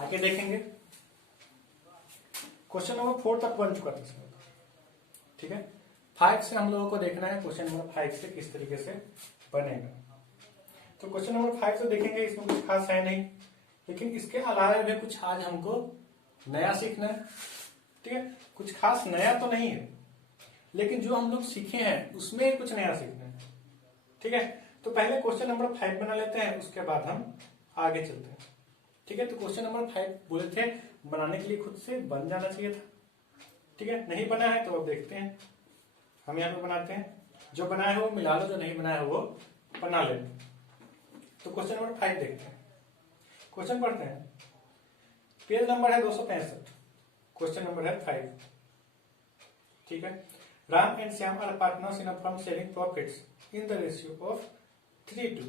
आगे देखेंगे। Question number 4 तक बन चुका था इसमें, ठीक है। 5 से हम लोगों को देखना है क्वेश्चन नंबर 5 से किस तरीके से बनेगा। तो क्वेश्चन नंबर 5 से देखेंगे, इसमें कुछ खास है नहीं, लेकिन इसके अलावा भी कुछ आज हमको नया सीखना है, ठीक है। कुछ खास नया तो नहीं है, लेकिन जो हम लोग सीखे हैं उसमें कुछ नया सीखना है, ठीक है। तो पहले क्वेश्चन नंबर 5 बना लेते हैं, उसके बाद हम आगे चलते हैं, ठीक है। तो क्वेश्चन नंबर 5 बोले थे बनाने के लिए खुद से बन जाना चाहिए था, ठीक है। नहीं बना है तो अब देखते हैं, हम यहाँ पे बनाते हैं। जो बनाया है वो मिला लो, जो नहीं बनाया है वो बना ले। तो क्वेश्चन नंबर 5 देखते हैं, क्वेश्चन पढ़ते हैं। पेज नंबर है 265, क्वेश्चन नंबर है 5, ठीक है। Ram and Shyam are partners in a firm sharing profits in the ratio of 3:2,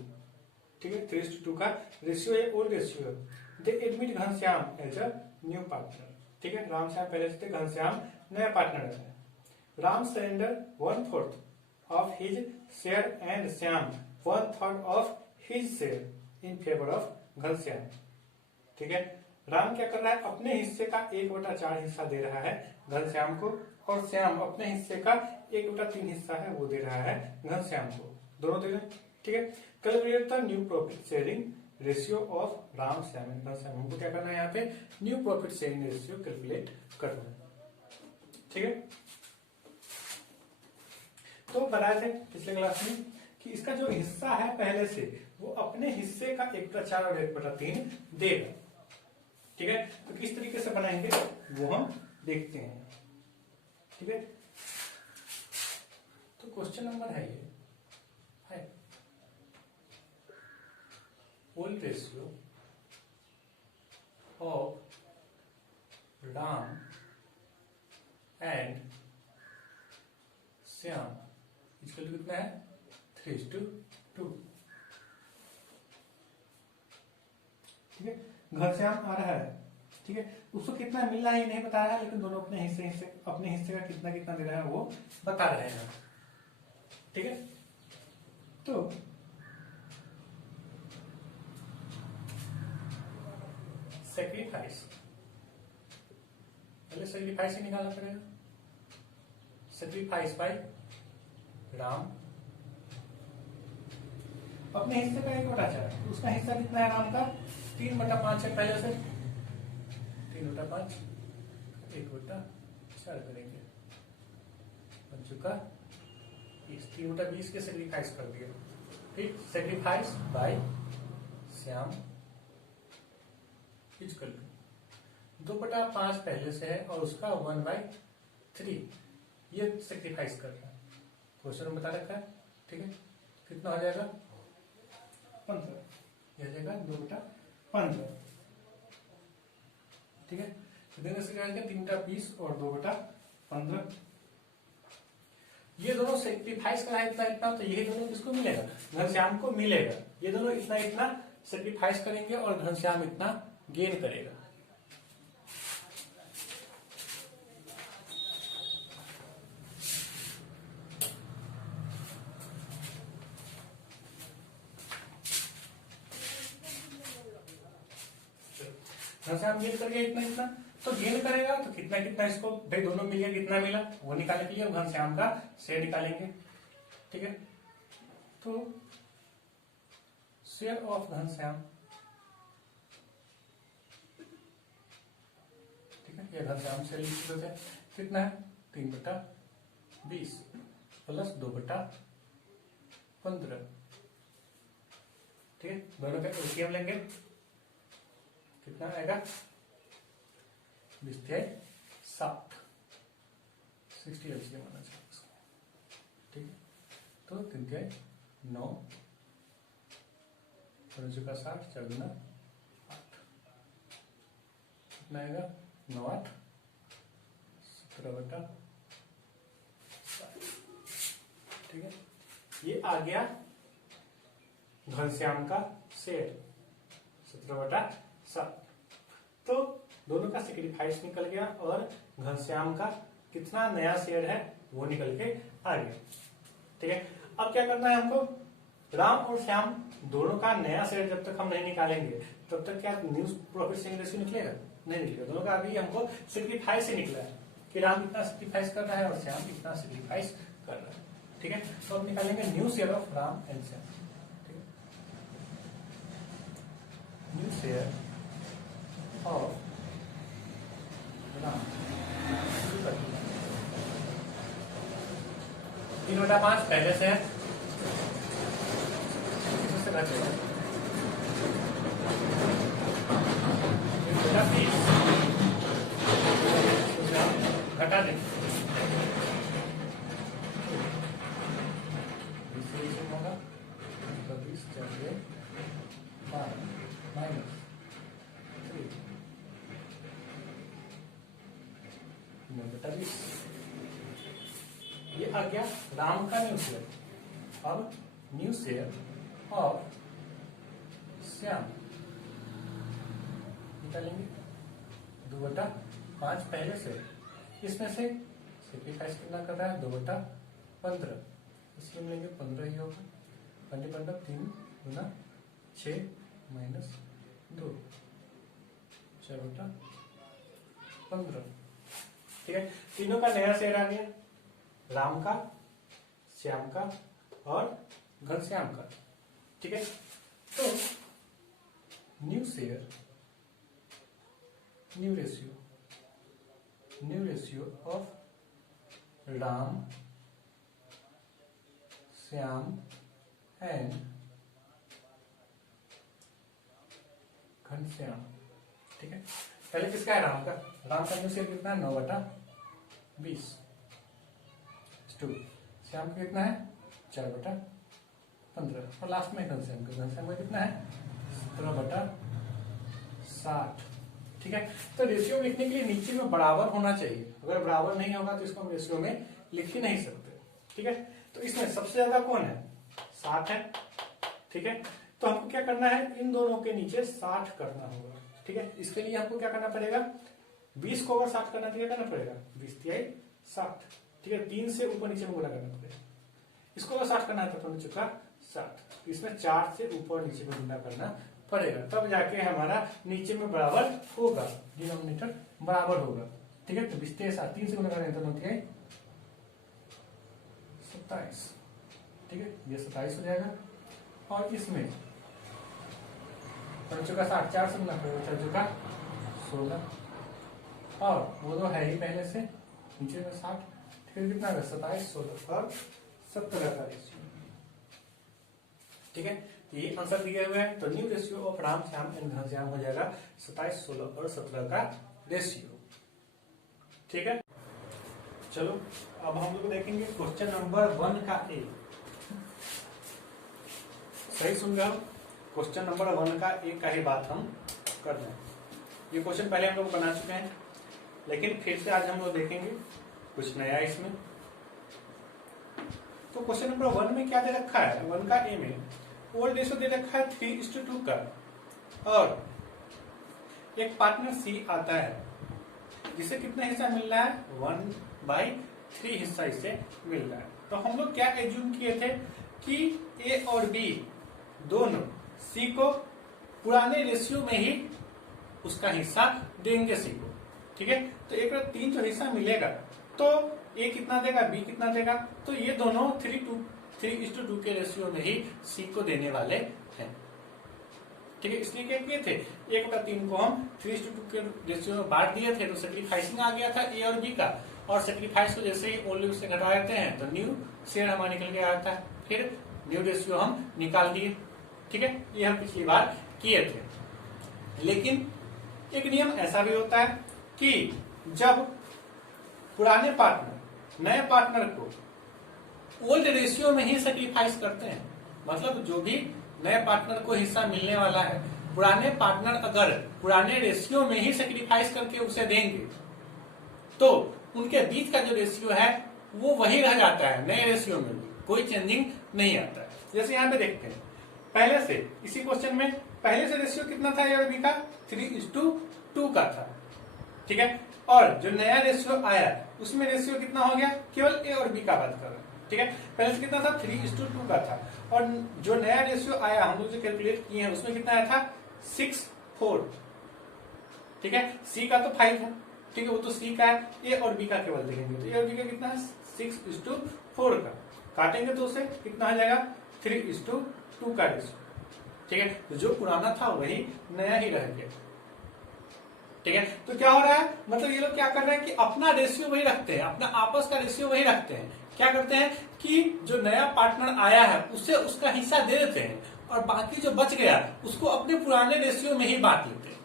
ठीक है। 3:2 का रेशियो है, ओल्ड रेशियो है। They admit Ghanshyam as a new partner, ठीक है। राम श्याम पहले से थे, घनश्याम नया पार्टनर है। Ram surrender 1/4 of his share and Shyam 1/3 of his share in favor of Ghanshyam, ठीक है। राम क्या कर रहा है, अपने हिस्से का 1/4 हिस्सा दे रहा है घनश्याम को, और श्याम अपने हिस्से का 1/3 हिस्सा है वो दे रहा है घनश्याम को, दोनों दे रहे हैं, ठीक है। Calculate the new profit sharing ratio of Ram Shyam and Ghanshyam. हमको क्या करना है, यहाँ पे new profit sharing ratio calculate करना है, ठीक है। तो बताए थे पिछले क्लास में कि इसका जो हिस्सा है पहले से, वो अपने हिस्से का 1/4 और 1/3 देगा, ठीक है। तो किस तरीके से बनाएंगे वो हम देखते हैं, ठीक है। तो क्वेश्चन नंबर है ये है old ratio of Ram and Shyam इसका कितना है 3:2, ठीक है। घनश्याम आ रहा है, ठीक है। उसको कितना मिल रहा है ये नहीं बता रहा है, लेकिन दोनों अपने हिस्से का कितना कितना दे रहा है वो बता रहे हैं, ठीक है। तो सेक्रीफाइस, पहले सेक्रीफाइस ही निकालना पड़ेगा। सेक्रीफाइस बाय राम, अपने हिस्से का 1/4, उसका हिस्सा कितना है राम का 3/5 है, पहले से 3/5 1/4 करेंगे, बन चुका 3/20 के सेक्रीफाइस कर दिया, ठीक। सेक्रीफाइस बाय श्याम इक्वल 2/5 पहले से है और उसका 1/3 ये सेक्रीफाइस कर रहा है, क्वेश्चन में बता रखा है, ठीक है। कितना हो जाएगा 15, यह हो जाएगा 2/15, ठीक है। तो देने से क्या 3/20 और 2/15, ये दोनों सेक्रीफाइस करा इतना इतना, तो यही दोनों किसको मिलेगा, घनश्याम को मिलेगा। ये दोनों इतना इतना सेक्रीफाइस करेंगे और घनश्याम इतना गेन करेगा, घनश्याम गेन कर गया इतना इतना, तो गेन करेगा तो कितना कितना इसको भाई दोनों मिल गया, कितना मिला वो निकालने के लिए घनश्याम का शेयर निकालेंगे, ठीक है। तो शेयर ऑफ घनश्याम, ठीक है, ये घनश्याम से लिख देते हैं, कितना है 3/20 प्लस 2/15, ठीक है। दोनों का एलसीएम लेंगे, कितना आएगा 20/7, 60 एलसीएम आना चाहिए इसको, ठीक है। तो 3/9 का 60 4×8 कितना आएगा 9/8 17/7, ठीक है। ये आ गया घनश्याम का शेयर 17/7। तो दोनों का सेक्रीफाइस निकल गया और घनश्याम का कितना नया शेयर है वो निकल के आ गया, ठीक है। अब क्या करना है हमको, राम और श्याम दोनों का नया सेट जब तक हम नहीं निकालेंगे तब तक क्या न्यू प्रॉफिट शेयरिंग रेशियो निकलेगा? नहीं निकलेगा। दोनों का अभी हमको सेक्रीफाइस से निकला है कि राम कितना सेक्रीफाइस कर रहा है और श्याम कितना सेक्रीफाइस कर रहा है। ठीक है, तो अब निकालेंगे new share of Ram and Shyam. ठीक है, न्यू शेयर ऑफ राम 3/5 पहले से है, इससे घटेगा 20 घटा देंगे, होगा 20 चलिए माइनस 3/20। ये आ गया राम का न्यू शेयर। अब न्यू शेयर ऑफ श्याम निकालेंगे 2/5 पहले से, इसमें से सेक्रीफाइस कितना कर रहा है 2/15, इसलिए लेंगे 15 ही होगा। 15 3 गुना 6 माइनस 2 6/15। ठीक है, तीनों का नया शेयर आ गया, राम का, श्याम का और घनश्याम का। ठीक है, तो new share, new ratio of Ram, Shyam and Ghanshyam. ठीक है, पहले किसका है? राम का। राम का न्यू शेयर कितना है? 9/20। श्याम का कितना है? 4/15। और लास्ट में घनश्याम का कितना है? 17/60। ठीक है, तो रेशियो लिखने के लिए नीचे में बराबर होना चाहिए, अगर बराबर नहीं होगा तो इसको हम रेशियो में लिख ही नहीं सकते। ठीक है, तो इसमें सबसे ज्यादा कौन है? 60 है। ठीक है, तो हमको क्या करना है? इन दोनों के नीचे 60 करना होगा। ठीक है, इसके लिए हमको क्या करना पड़ेगा? 20 को अगर 60 करना तो क्या करना पड़ेगा? 20 तिहाई 60। ठीक है, 3 से ऊपर नीचे में गुणा करना पड़ेगा। इसको अगर 60 करना है तो चुका 60, इसमें 4 से ऊपर नीचे में गुणा करना पड़ेगा, तब जाके हमारा नीचे में बराबर होगा, डिनोमिनेटर बराबर होगा। ठीक है, तो 20 तिहाई 60, 3 से गुणा करेंगे तो 9 तिहाई 27। ठीक है, ये 27 हो जाएगा। और इसमें 5 चुका 60, 4 से गुणा करेंगे 4 चुका 16, और वो तो है ही पहले से, नीचे में 60। फिर कितना है? 27, 16 और 17 का रेशियो। ठीक है, ये आंसर दिए हुए हैं। तो new ratio of Ram, Shyam and Ghanshyam हो जाएगा 27, 16 और 17 का रेशियो। ठीक है, चलो अब हम लोग देखेंगे क्वेश्चन नंबर 1 का ए। सही सुन रहे हो? क्वेश्चन नंबर 1 का ए का ही बात हम कर रहे हैं। ये क्वेश्चन पहले हम लोग बना चुके हैं, लेकिन फिर से आज हम लोग देखेंगे कुछ नया इसमें। तो क्वेश्चन नंबर 1 में क्या दे रखा है? 1 का ए में ओल्ड रेशियो दे रखा है 3:2 का, और एक पार्टनर सी आता है जिसे कितना हिस्सा मिल रहा है? 1/3 हिस्सा इसे मिल रहा है। तो हम लोग क्या एज्यूम किए थे कि ए और बी दोनों सी को पुराने रेशियो में ही उसका हिस्सा देंगे सी को। ठीक है, तो एक 3 जो हिस्सा मिलेगा तो ए कितना देगा, बी कितना देगा, तो ये दोनों 3:2 के रेशियो में ही सी को देने वाले हैं। ठीक है, इसलिए क्या किए थे? 1/3 को हम 3:2 के रेशियो में बांट दिए थे, तो सेक्रीफाइसिंग आ गया था ए और बी का, और सेक्रीफाइस को जैसे ही ओल्ड से घटा देते हैं तो न्यू शेयर हमारा निकल के आता है, फिर न्यू रेशियो हम निकाल दिए। ठीक है, ये हम पिछली बार किए थे। लेकिन एक नियम ऐसा भी होता है कि जब पुराने पार्टनर नए पार्टनर को ओल्ड रेशियो में ही सेक्रीफाइस करते हैं, मतलब जो भी नए पार्टनर को हिस्सा मिलने वाला है, पुराने पार्टनर अगर पुराने रेशियो में ही सेक्रीफाइस करके उसे देंगे तो उनके बीच का जो रेशियो है वो वही रह जाता है, नए रेशियो में भी कोई चेंजिंग नहीं आता है। जैसे यहाँ पे देखते हैं, पहले से इसी क्वेश्चन में पहले से रेशियो कितना था ए और बी का? 3:2 का था। ठीक है, और जो नया रेशियो आया उसमें रेशियो कितना हो गया? केवल ए और बी का बात कर रहे हैं, ठीक है, पहले से कितना था 3:2 का था, और जो नया रेशियो आया हम लोग जो कैलकुलेट किए हैं उसमें कितना आया था 6:4। ठीक है, सी का तो 5 है, ठीक है, वो तो सी का है, ए और बी का केवल देखेंगे तो ए और बी का कितना है 6:4 का, काटेंगे तो उसे कितना हो जाएगा 3:2 का रेशियो। ठीक है, तो जो पुराना था वही नया ही रह गया। ठीक है, तो क्या हो रहा है, मतलब ये लोग क्या कर रहे हैं कि अपना रेशियो वही रखते हैं, अपना आपस का रेशियो वही रखते हैं। क्या करते हैं कि जो नया पार्टनर आया है उससे उसका हिस्सा दे देते हैं और बाकी जो बच गया उसको अपने पुराने रेशियो में ही बांट लेते हैं।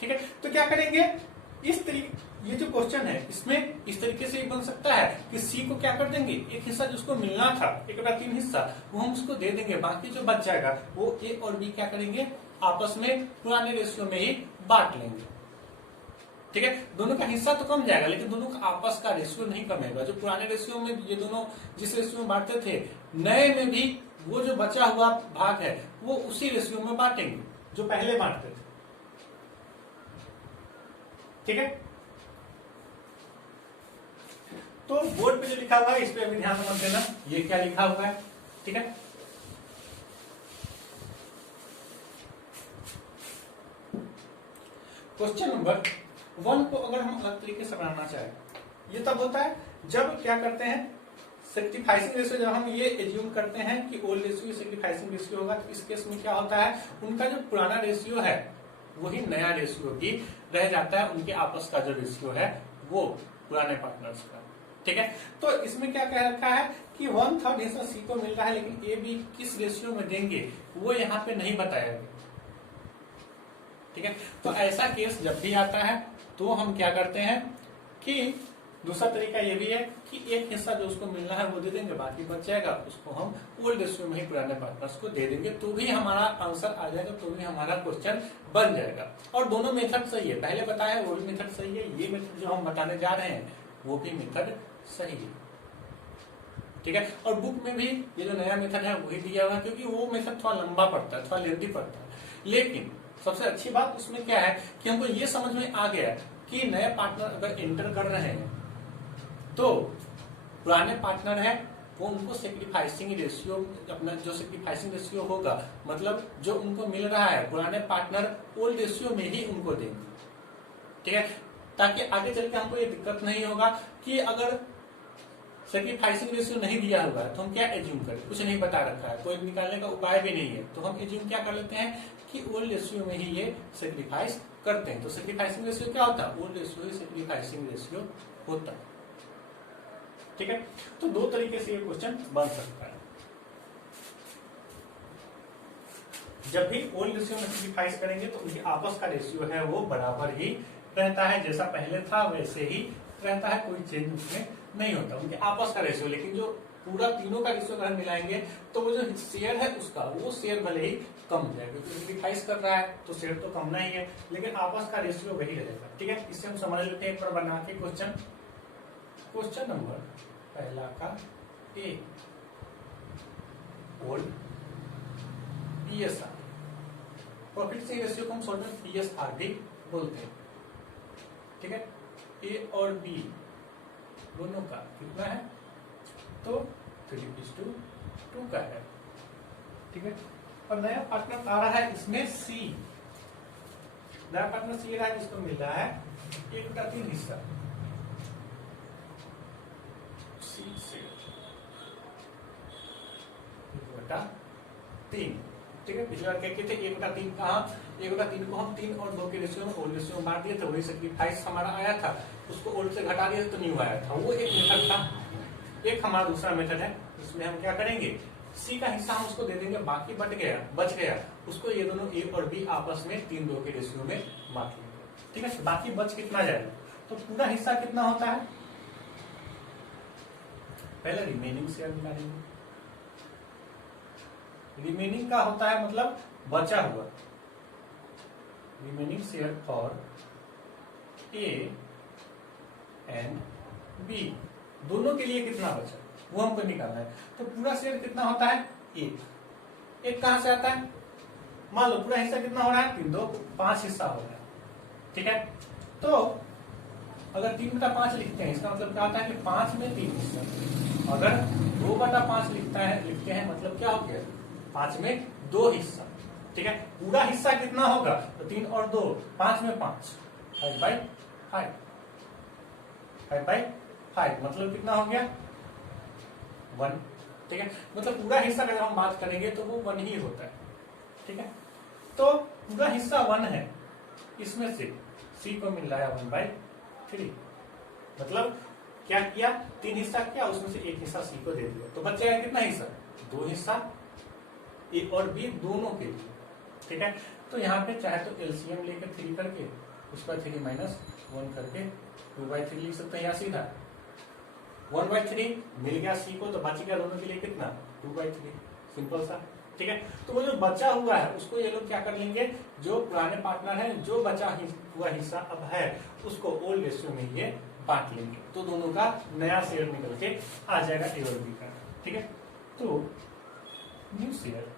ठीक है, तो क्या करेंगे इस तरीके, ये जो क्वेश्चन है इसमें इस तरीके से बन सकता है कि सी को क्या कर देंगे, एक हिस्सा जिसको मिलना था 1/3 हिस्सा वो हम उसको दे देंगे, बाकी जो बच जाएगा वो ए और बी क्या करेंगे आपस में पुराने रेशियो में ही बांट लेंगे। ठीक है, दोनों का हिस्सा तो कम जाएगा लेकिन दोनों का आपस का रेशियो नहीं कमेगा। जो पुराने रेशियो में ये दोनों जिस रेशियो में बांटते थे, नए में भी वो जो बचा हुआ भाग है वो उसी रेशियो में बांटेंगे जो पहले बांटते थे। ठीक है, तो बोर्ड पे जो लिखा हुआ है इस पे अभी ध्यान मत देना, ये क्या लिखा हुआ है। ठीक है, क्वेश्चन नंबर 1 को अगर हम अलग तरीके से बनाना चाहें, ये तब होता है जब क्या करते हैं सेक्रीफाइसिंग रेशियो, जब हम ये एज्यूम करते हैं कि ओल्ड रेशियो सेक्रीफाइसिंग रेशियो होगा, तो इस केस में क्या होता है उनका जो पुराना रेशियो है वही नया रेशियो भी रह जाता है, उनके आपस का जो रेशियो है वो पुराने पार्टनर्स का। ठीक है, तो इसमें क्या कह रखा है कि 1/3 हिस्सा सी को मिल रहा है लेकिन ए बी किस रेशियो में देंगे वो यहाँ पे नहीं बताया गया। ठीक है, तो ऐसा केस जब भी आता है तो हम क्या करते हैं कि दूसरा तरीका ये भी है कि एक हिस्सा जो उसको मिलना है वो दे देंगे, बाकी बच जाएगा उसको हम ओल्ड रेशियो में ही पुराने पार्टनर्स को दे देंगे, तो भी हमारा आंसर आ जाएगा, तो भी हमारा क्वेश्चन बन जाएगा। और दोनों मेथड सही है, पहले बताया वो भी मेथड सही है, ये मेथड जो हम बताने जा रहे हैं वो भी मेथड सही है। ठीक है, और बुक में भी ये जो नया मेथड है वही दिया हुआ है, क्योंकि वो मेथड थोड़ा लंबा पड़ता है, थोड़ा लेंथी पड़ता है। लेकिन सबसे अच्छी बात उसमें क्या है कि हमको ये समझ में आ गया कि नए पार्टनर अगर एंटर कर रहे हैं तो पुराने पार्टनर है वो उनको सेक्रीफाइसिंग रेशियो, अपना जो सेक्रीफाइसिंग रेशियो होगा मतलब जो उनको मिल रहा है पुराने पार्टनर ओल्ड रेशियो में ही उनको देंगे। ठीक है, ताकि आगे चल के हमको ये दिक्कत नहीं होगा कि अगर सेक्रीफाइसिंग रेशियो नहीं दिया हुआ है तो हम क्या एज्यूम करें, कुछ नहीं बता रखा है, कोई निकालने का उपाय भी नहीं है, तो हम एज्यूम क्या कर लेते हैं कि ओल्ड रेशियो में ही ये सेक्रीफाइस करते हैं। तो सेक्रीफाइसिंग रेशियो क्या होता है, ओल्ड रेशियो ही सेक्रीफाइसिंग रेशियो होता है। ठीक है, तो दो तरीके से ये क्वेश्चन बन सकता है। जब भी ओल्ड रेशियो में सेक्रीफाइस करेंगे तो उनके आपस का रेशियो है वो बराबर ही रहता है, जैसा पहले था वैसे ही रहता है, कोई चेंज उसमें नहीं होता उनके आपस का रेशियो। लेकिन जो पूरा तीनों का रेशियो अगर मिलाएंगे तो वो जो शेयर है उसका वो शेयर भले ही कम हो जाएगा, क्योंकि सेक्रीफाइस कर रहा है तो शेयर तो कम नहीं है, लेकिन आपस का रेशियो वही रहेगा। ठीक है, इससे हम समझ लेते हैं एक बार बना के क्वेश्चन। क्वेश्चन नंबर पहला का ए, ओल्ड पीएसआर, प्रॉफिट से रेशियो को हम शॉर्ट में पीएसआर भी बोलते हैं। ठीक है, ए और बी दोनों का कितना है तो 3:2 का है। ठीक है, और नया पार्टनर आ रहा है इसमें सी, नया पार्टनर सी रहा है जिसको मिल रहा है 1/3 हिस्सा सी से 1/3। ठीक है, पिछले बार क्या किए थे 1/3 कहा, 1/3 को हम 3 और 2 के रेशियो में ओल्ड रेशियो में बांट दिए थे, वही सेक्रीफाइस हमारा आया था, उसको ओल्ड से घटा दिया तो न्यू आया था, वो एक मेथड था। एक हमारा दूसरा मेथड है, इसमें हम क्या करेंगे सी का हिस्सा हम उसको दे देंगे, बाकी बच गया उसको ये दोनों ए और बी आपस में 3-2 के रेशियो में बांट लेंगे। ठीक है, बाकी बच कितना जाएगा तो पूरा हिस्सा कितना होता है, पहले रिमेनिंग शेयर निकालेंगे, रिमेनिंग का होता है मतलब बचा हुआ, remaining share for A and B, दोनों के लिए कितना बचा वो हमको निकालना है। तो पूरा शेयर कितना होता है एक कहां से आता है, मान लो पूरा हिस्सा कितना हो रहा है 3, 2, 5 हिस्सा हो रहा है। ठीक है, तो अगर 3/5 लिखते हैं इसका मतलब क्या होता है कि 5 में 3 हिस्सा। अगर 2/5 लिखते हैं मतलब क्या हो गया, 5 में 2 हिस्सा। ठीक है, पूरा हिस्सा कितना होगा, तो 3 और 2 5 में 5, 5/5, 5/5 मतलब कितना हो गया 1। ठीक है, मतलब पूरा हिस्सा का जब हम बात करेंगे तो वो 1 ही होता है। ठीक है, तो पूरा हिस्सा 1 है, इसमें से सी को मिल रहा है 1/3। मतलब क्या किया, 3 हिस्सा किया, उसमें से 1 हिस्सा सी को दे दिया, तो बच जाएगा कितना हिस्सा, 2 हिस्सा ए और बी दोनों के लिए। ठीक है, तो यहाँ पे चाहे तो एलसीएम लेकर 3 करके उसका 3 - 1 करके 2/3 लिख सकते हैं, यहाँ सीधा 1/3 मिल गया सी को, तो बच गया दोनों के लिए कितना 2/3, सिंपल सा। ठीक है, तो वो जो बचा हुआ है उसको ये लोग क्या कर लेंगे, जो पुराने पार्टनर है जो बचा हुआ हिस्सा अब है उसको ओल्ड रेशियो में ये बांट लेंगे, तो दोनों का नया शेयर निकल के आ जाएगा ए और बी का। ठीक है, तो न्यू शेयर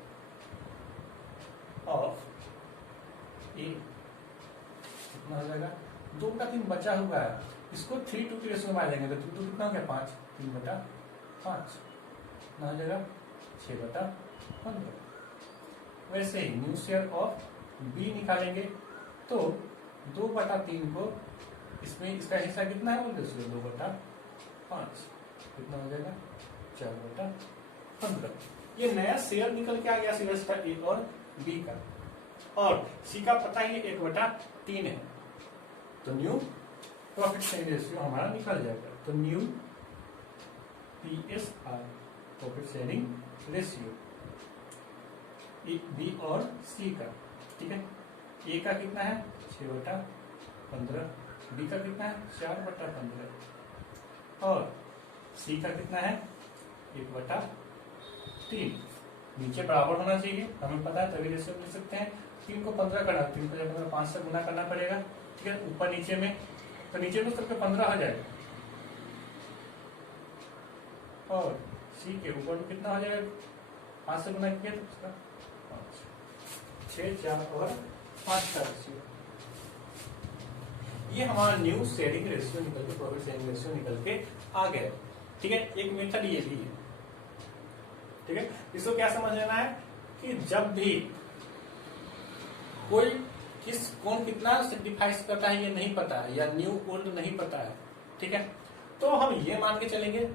ऑफ ए कितना हो जाएगा, 2/3 बचा हुआ है, इसको 3:2 के रेशियो में आ जाएंगे, तो 3:2 कितना हो गया 5, 3/5 कितना हो जाएगा 6/15। वैसे ही न्यू शेयर ऑफ बी निकालेंगे, तो 2/3 को इसमें इसका हिस्सा कितना है, 2/5 कितना हो जाएगा 4/15। ये नया शेयर निकल के आ गया सीधा ए और बी का, और सी का पता ही 1/3 है, तो न्यू प्रॉफिट शेयरिंग रेशियो हमारा निकल जाएगा। तो new PSR profit sharing ratio B और सी का। ठीक है, ए का कितना है 6/15, बी का कितना है 4/15 और सी का कितना है 1/3। नीचे बराबर होना चाहिए, हमें पता है तभी रेशियो लिख सकते हैं। 3 को 15 करना, 3 को जब 5 से गुना करना पड़ेगा। ठीक है, ऊपर नीचे में, तो नीचे में सबके 15 आ जाएगा, और सी के ऊपर में कितना हो जाएगा 5 से गुना किया तो उसका 6, 4 और 5 का रेशियो। ये हमारा न्यू शेयरिंग रेशियो निकल के, प्रॉफिट शेयरिंग रेशियो निकल के आ गया। ठीक है, एक मेथड ये भी है। ठीक है, इसको क्या समझ लेना है कि जब भी कोई कौन कितना सेक्रीफाइस करता है ये नहीं पता है, या न्यू ओल्ड नहीं पता है, ठीक है, तो हम ये मान के चलेंगे,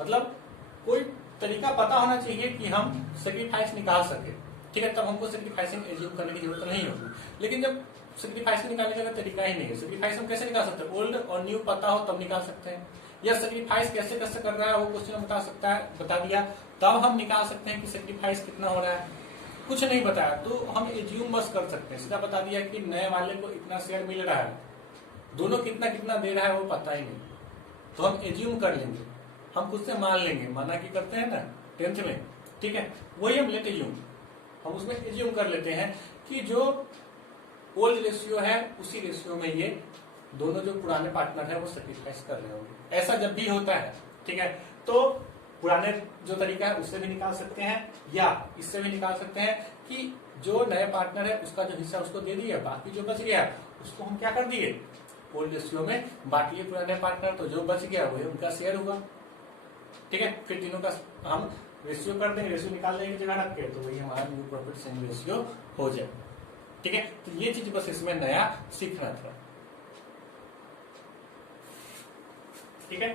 मतलब कोई तरीका पता होना चाहिए कि हम सेक्रीफाइस निकाल सके। ठीक है, तब हमको सेक्रीफाइसिंग एज्यूम करने की जरूरत नहीं होगी। लेकिन जब सेक्रीफाइस निकालने का तरीका ही नहीं है, सेक्रीफाइस हम कैसे निकाल सकते हैं, ओल्ड और न्यू पता हो तब निकाल सकते हैं, या सेक्रीफाइस कैसे कैसे कर रहा है वो क्वेश्चन बता सकता है, बता दिया तब हम निकाल सकते हैं कि सेक्रीफाइस कितना हो रहा है। कुछ नहीं बताया तो हम एज्यूम बस कर सकते हैं, सीधा बता दिया कि नए वाले को इतना शेयर मिल रहा है, दोनों कितना कितना दे रहा है वो पता ही नहीं, तो हम एज्यूम कर लेंगे, हम खुद से मान लेंगे, माना कि करते हैं ना 10th में। ठीक है, वही हम लेट एज्यूम, हम उसमें एज्यूम कर लेते हैं कि जो ओल्ड रेशियो है उसी रेशियो में ये दोनों जो पुराने पार्टनर है वो सेक्रीफाइस कर रहे होंगे। ऐसा जब भी होता है, ठीक है, तो पुराने जो तरीका है उससे भी निकाल सकते हैं, या इससे भी निकाल सकते हैं कि जो नए पार्टनर है उसका जो हिस्सा उसको दे दिया, बाकी जो बच गया उसको हम क्या कर दिए ओल्ड रेशियो में बांट लिए पुराने पार्टनर, तो जो बच गया वही उनका शेयर हुआ। ठीक है, फिर तीनों का हम रेशियो कर देंगे, रेशियो निकाल देंगे जगह रख के, तो वही हमारा न्यू प्रॉफिट शेयरिंग रेशियो हो जाए। ठीक है, तो ये चीज बस इसमें नया सीखना था। ठीक है,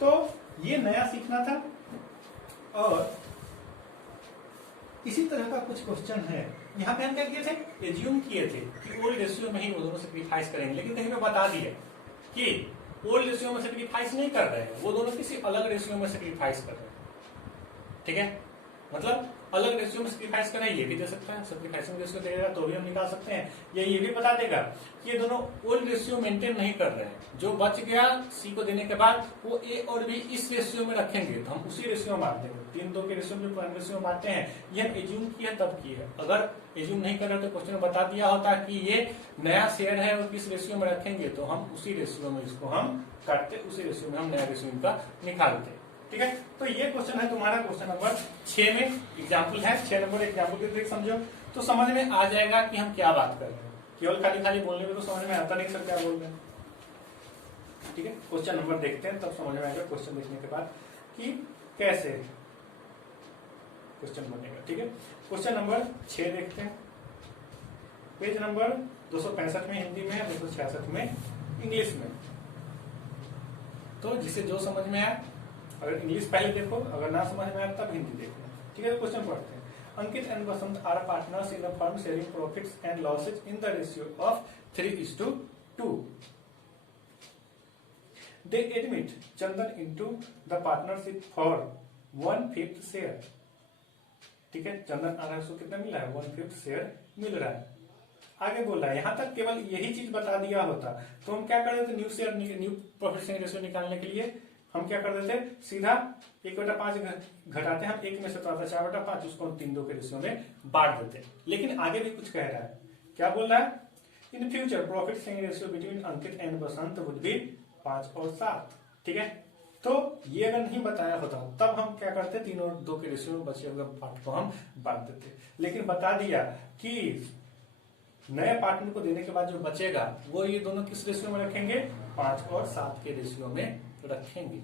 तो ये नया सीखना था, और इसी तरह का कुछ क्वेश्चन है। यहाँ पे हम क्या किए थे, एज्यूम किए थे कि ओल्ड रेशियो में ही वो दोनों सेक्रीफाइस करेंगे, लेकिन कहीं पे बता दिए कि ओल्ड रेशियो में सेक्रीफाइस नहीं कर रहे हैं, वो दोनों किसी अलग रेशियो में सेक्रीफाइस कर रहे हैं। ठीक है, मतलब अलग रेशियो में सेक्रीफाइस करें, ये भी दे सकता है, सेक्रीफाइसिंग रेशियो देगा तो भी हम निकाल सकते हैं, या ये भी बता देगा कि ये दोनों ओल्ड रेशियो मेंटेन नहीं कर रहे हैं, जो बच गया सी को देने के बाद वो ए और बी इस रेशियो में रखेंगे, तो हम उसी रेशियो में बांट देंगे। 3-2 के रेशियो में पुराने रेशियो में बांटते हैं, ये हम एज्यूम किया तब की है। अगर एज्यूम नहीं कर रहे तो क्वेश्चन में बता दिया होता कि ये नया शेयर है और किस रेशियो में रखेंगे, तो हम उसी रेशियो में इसको हम काटते, उसी रेशियो में हम नया रेशियो का निकालते। ठीक है, तो ये क्वेश्चन है तुम्हारा क्वेश्चन नंबर 6 में एग्जाम्पल है, 6 नंबर एग्जाम्पल की ट्रिक समझो तो समझ में आ जाएगा कि हम क्या बात कर रहे हैं। केवल खाली खाली बोलने में तो समझ में आता नहीं सर क्या बोल रहे हैं। ठीक है, क्वेश्चन नंबर देखते हैं तब समझ में आएगा क्वेश्चन देखने के बाद कि कैसे क्वेश्चन बनेगा। ठीक है, क्वेश्चन नंबर 6 देखते हैं। पेज नंबर 265 में हिंदी में है, 266 में इंग्लिश में। तो जिसे जो समझ में आया, अगर इंग्लिश पहले देखो, अगर ना समझ में आया तब हिंदी देखो। ठीक है, क्वेश्चन पढ़ते हैं। Ankit and Basant are partners in a firm sharing profits and losses in the ratio of 3:2. They admit Chandan into the partnership for 1/5 share. ठीक है, चंदन आ रहा है, उसको कितना मिल रहा है? 1/5 शेयर मिल रहा है। आगे बोल रहा है, यहां तक केवल यही चीज बता दिया होता तो हम क्या कर देते? New share, new profit sharing ratio निकालने के लिए हम क्या कर देते? सीधा 1/5 घटाते हैं हम 1 में से, तो आता 4/5, उसको हम 3:2 के रेशियो में बांट देते। लेकिन आगे भी कुछ कह रहा है, क्या बोल रहा है? In future profit sharing ratio between Ankit and Basant would be 5 और 7। ठीक है, तो ये अगर नहीं बताया होता तब हम क्या करते? 3 और 2 के रेशियो में बचे हुए पार्ट को हम बांट देते। लेकिन बता दिया कि नए पार्टनर को देने के बाद जो बचेगा वो ये दोनों किस रेशियो में रखेंगे? 5 और 7 के रेशियो में रखेंगे।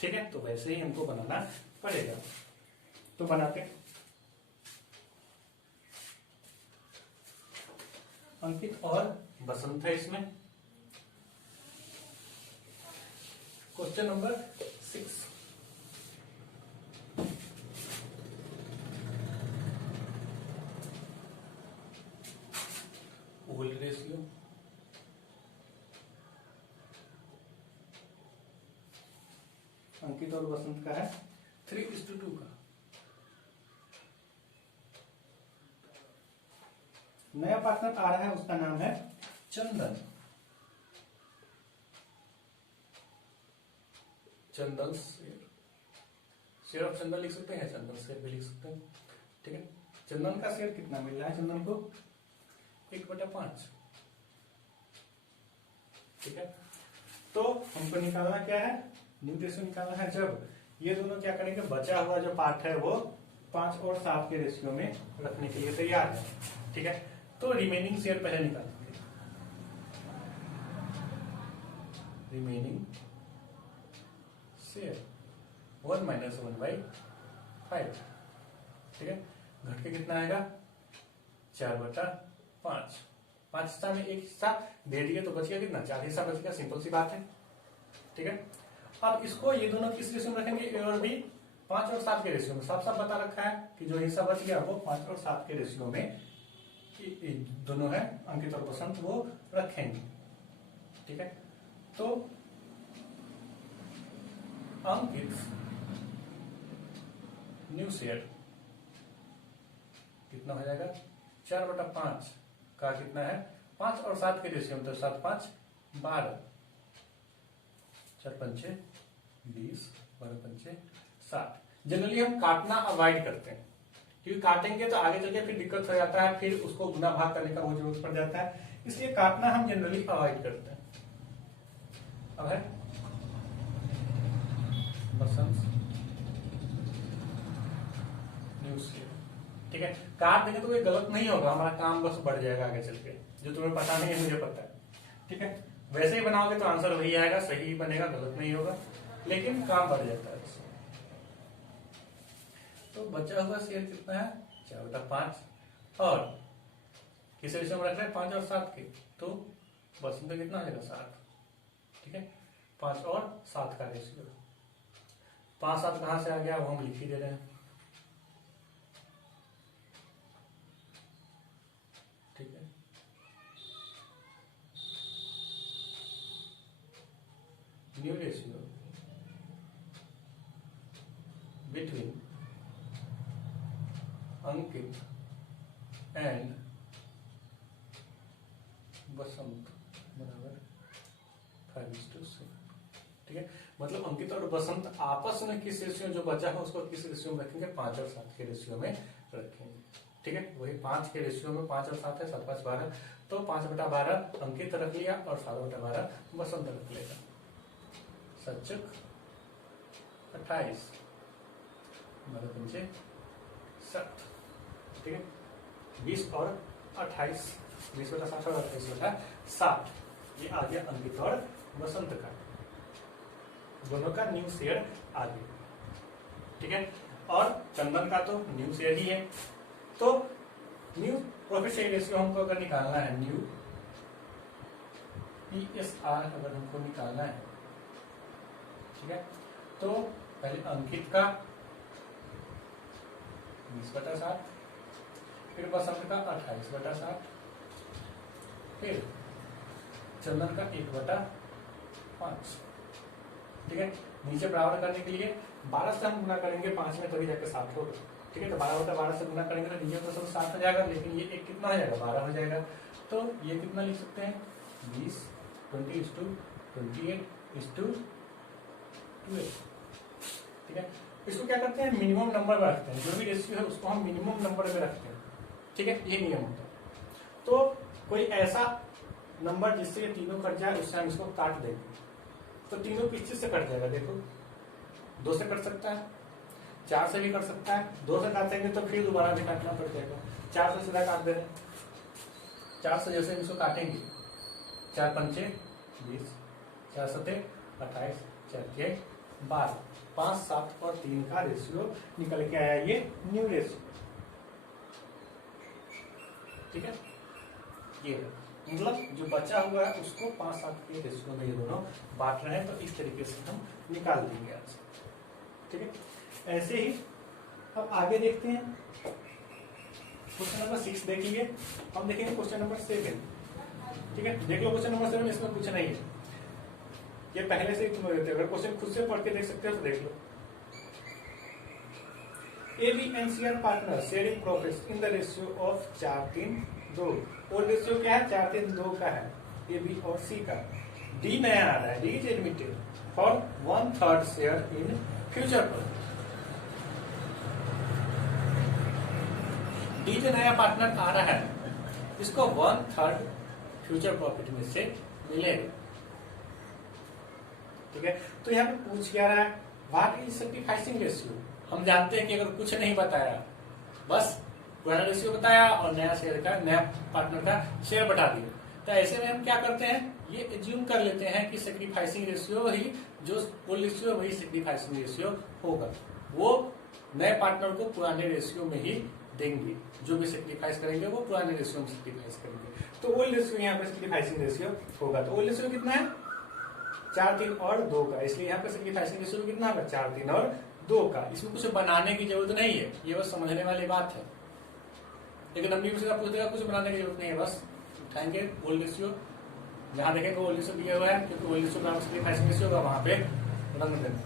ठीक है, तो वैसे ही हमको बनाना पड़ेगा। तो बनाते हैं। अंकित और बसंत है इसमें। Question number 6। ओल्ड रेशियो, अंकित और बसंत का है 3:2 का। नया पार्टनर आ रहा है, उसका नाम है चंदन। चंदन शेयर ऑफ चंदन लिख सकते हैं, चंदन शेयर भी लिख सकते हैं। ठीक है, चंदन का शेयर कितना मिल रहा है? चंदन को 1/5। ठीक है, तो हमको निकालना क्या है? न्यू रेशियो निकालना है। जब ये दोनों क्या करेंगे? बचा हुआ जो पार्ट है वो 5 और 7 के रेशियो में रखने के लिए तैयार है। ठीक है, तो रिमेनिंग शेयर पहले निकालेंगे। Remaining share 1 - 1/5। ठीक है, घट के कितना आएगा? 4/5। 5 हिस्सा में 1 हिस्सा दे दिए तो बच गया कितना? 4 हिस्सा बच गया। सिंपल सी बात है। ठीक है, अब इसको ये दोनों किस रेशियो में रखेंगे? ए और बी 5 और 7 के रेशियो में। साफ साफ बता रखा है कि जो हिस्सा बच गया वो 5 और 7 के रेशियो में दोनों है अंकित और बसंत वो रखेंगे। ठीक है, तो अंकित न्यू शेयर कितना हो जाएगा? 4/5 का कितना है? 5 और 7 के रेशियो में, तो 7 - 5 12, 4 × 5 20, 12 × 5 7। जनरली हम काटना अवॉइड करते हैं, क्योंकि काटेंगे तो आगे चलके फिर दिक्कत हो जाता है, फिर उसको गुना भाग करने का वो जरूरत पड़ जाता है, इसलिए काटना हम जनरली अवॉइड करते हैं। अब है बसंत न्यू शेयर। ठीक है, काट देंगे तो कोई गलत नहीं होगा, हमारा काम बस बढ़ जाएगा आगे चल के, जो तुम्हें पता नहीं है मुझे पता है। ठीक है, वैसे ही बनाओगे तो आंसर वही आएगा, सही ही बनेगा, गलत नहीं होगा, लेकिन काम बढ़ जाता है। तो बचा हुआ शेयर कितना है? 4/5, और किस रेशियो में रख रहे हैं? 5 और 7 के, तो बसंत का कितना आ जाएगा? 7। ठीक है, 5 और 7 का रेशियो। 5 7 कहां से आ गया वो हम लिख ही दे रहे हैं। ठीक है, new ratio between Ankit and Basant बराबर 5:6। ठीक है, मतलब अंकित और बसंत आपस में किस रेशियो जो बचा है उसको किस रेशियो में रखेंगे? 5 और 7 के रेशियो में रखेंगे। ठीक है, वही 5 के रेशियो में 5 और 7 है, 7 5 12, तो 5/12 अंकित रख लिया और 7/12 बसंत रख लेगा। सचक 28, 12 × 5 7। ठीक है, 20 और 28, 20/7 और 28/7। ये आ गया अंकित और बसंत का, दोनों का न्यू शेयर आ गया। ठीक है, और चंदन का तो न्यू शेयर ही है। तो न्यू प्रॉफिट शेयर रेशियो हमको अगर निकालना है, न्यू PSR अगर हमको निकालना है, ठीक है, तो पहले अंकित का 20/60, फिर बसंत का 28/60, फिर चंदन का 1/5। ठीक है, नीचे बराबर करने के लिए 12 से हम गुना करेंगे 5 में, तभी जाकर 7 होगा। ठीक है, तो 12/12 से गुना करेंगे तो नीचे तो सब 7 हो जाएगा, लेकिन ये एक कितना हो जाएगा, 12 हो जाएगा। तो ये कितना लिख सकते हैं, 20, 20:28:2। ठीक है, इसको क्या करते हैं, मिनिमम नंबर में रखते हैं, जो भी रेशियो है उसको हम मिनिमम नंबर में रखते हैं। ठीक है, ये नियम होता है। तो कोई ऐसा नंबर जिससे ये तीनों कट जाए, उससे हम इसको काट देंगे। तो तीनों किस चीज से कट जाएगा, देखो 2 से कट सकता है, 4 से भी कट सकता है। 2 से काटेंगे तो फिर दोबारा भी काटना पड़ जाएगा। 4 से सीधा काट दे रहे हैं, 4 से जैसे इसको काटेंगे, 4 पंचे 20, 4 सते 28, 4 के 12, 5, 7 और 3 का रेशियो निकल के आया, ये न्यू रेशियो। ठीक है, ये मतलब जो बचा हुआ है उसको 5, 7 के रेशियो में ये दोनों बांट रहे हैं। तो इस तरीके से हम निकाल देंगे आज। ठीक है, ऐसे ही अब आगे देखते हैं। क्वेश्चन नंबर 6 देख लीजिए, हम देखेंगे क्वेश्चन नंबर 7। ठीक है, देख लो क्वेश्चन नंबर 7 में इसमें कुछ नहीं है, ये पहले से ही तुम्हें देते हैं। अगर क्वेश्चन खुद से पढ़ के देख सकते हो तो देख लो। AB and C are partners sharing profits in the ratio of 4:3:2। और रेशियो क्या है, 4:3:2 का है ए बी और सी का। डी नया आ रहा है, D is admitted for 1/3 share in future profit. D जो नया पार्टनर आ रहा है, इसको 1/3 फ्यूचर प्रॉफिट में से मिलेगा। ठीक है, तो यहाँ पे पूछ क्या रहा है, व्हाट इज सैक्रिफाइसिंग रेशियो। हम जानते हैं कि अगर कुछ नहीं बताया, बस पुराना रेशियो बताया और नया शेयर का, नया पार्टनर का शेयर बता दिया, तो ऐसे में हम क्या करते हैं, ये एज्यूम कर लेते हैं कि सैक्रिफाइसिंग रेशियो ही जो ओल्ड रेशियो वही सैक्रिफाइसिंग रेशियो होगा। वो नए पार्टनर को पुराने रेशियो में ही देंगे, जो भी सैक्रिफाइस करेंगे वो पुराने रेशियो में सैक्रिफाइस करेंगे। तो ओल्ड रेशियो यहाँ पे सैक्रिफाइसिंग रेशियो होगा। तो ओल्ड रेशियो कितना है, 4:3 और 2 का, इसलिए यहाँ पे सैक्रिफाइसिंग रेशियो कितना होगा, 4:3 और 2 का। इसमें कुछ बनाने की जरूरत नहीं है, ये बस समझने वाली बात है। लेकिन नंबर पूछेगा, कुछ बनाने की जरूरत नहीं है, बस उठाएंगे ओल्ड रेशियो, जहां देखेंगे ओल्ड रेशियो दिया हुआ है, क्योंकि ओल्ड रेशियो बराबर सैक्रिफाइसिंग रेशियो होगा, वहां पे रंग देना।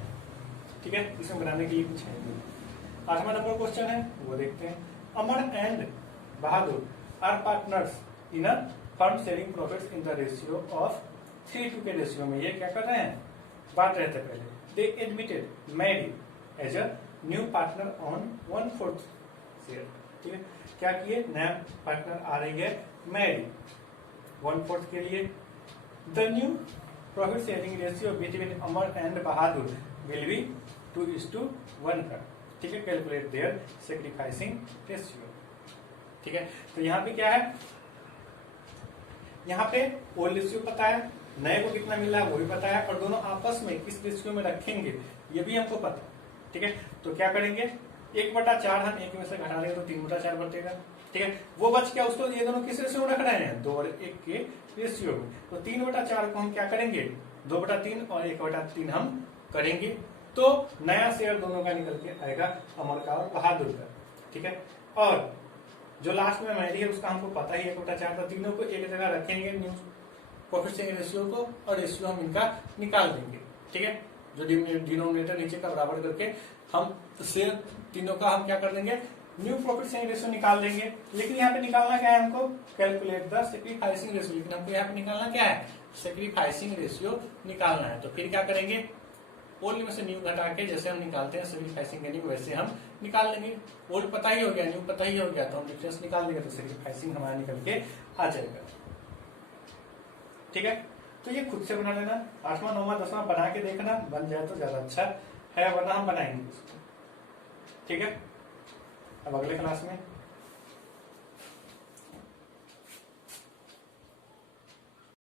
ठीक है, इसमें बनाने के लिए कुछ है नहीं। 8वां नंबर क्वेश्चन है, वो देखते हैं। Amar and Bahadur are partners in a firm sharing profits in the ratio of 3:2 के रेशियो में। ये क्या कर रहे हैं, बात रहे थे पहले। They admitted married as a new partner on 1/4 share. ठीक है, क्या किए, नया पार्टनर आ रही है मैरिड 1/4 के लिए। The new profit sharing ratio between Amar and Bahadur will be 2:1 का। ठीक है, कैलकुलेट देयर सैक्रिफाइसिंग रेशियो। ठीक है, तो यहाँ पे क्या है, यहाँ पे ओल्ड रेशियो पता है, नए को कितना मिला वो भी पता है, और दोनों आपस में किस रेशियो में रखेंगे ये भी हमको पता है। ठीक है, तो क्या करेंगे, 1/4 हम एक में से घटा देंगे तो 3/4 बचेगा। ठीक है, वो बच गया, उसको ये दोनों किस रेशियो में रख रहे हैं, 2 और 1 के रेशियो में। तो 3/4 को हम क्या करेंगे, 2/3 और 1/3 हम करेंगे। तो नया शेयर दोनों का निकल के आएगा, अमर का और बहादुर का। ठीक है, और जो लास्ट में मैरी है उसका हमको पता ही 1/4 था। तीनों को एक जगह रखेंगे न्यू प्रॉफिट शेयरिंग रेशियो को, और रेशियो हम इनका निकाल देंगे। ठीक है, जो डिनोमिनेटर नीचे का बराबर करके हम शेयर तीनों का हम क्या कर देंगे, न्यू प्रॉफिट शेयरिंग रेशियो निकाल देंगे। लेकिन यहाँ पे निकालना क्या है हमको, कैलकुलेट द सैक्रिफाइसिंग रेशियो। लेकिन हमको यहाँ पे निकालना क्या है, सैक्रिफाइसिंग रेशियो निकालना है। तो फिर क्या करेंगे, ओल्ड में से न्यू घटा के जैसे हम निकालते हैं सैक्रिफाइसिंग का न्यू, वैसे हम निकाल लेंगे। ओल्ड पता ही हो गया, न्यू पता ही हो गया, तो हम डिफरेंस निकाल देंगे, तो सैक्रिफाइसिंग हमारा निकल के आ जाएगा। ठीक है, तो ये खुद से बना लेना। 8वां 9वां 10वां बना के देखना, बन जाए तो ज्यादा अच्छा है, वरना हम बनाएंगे। ठीक है, अब अगले क्लास में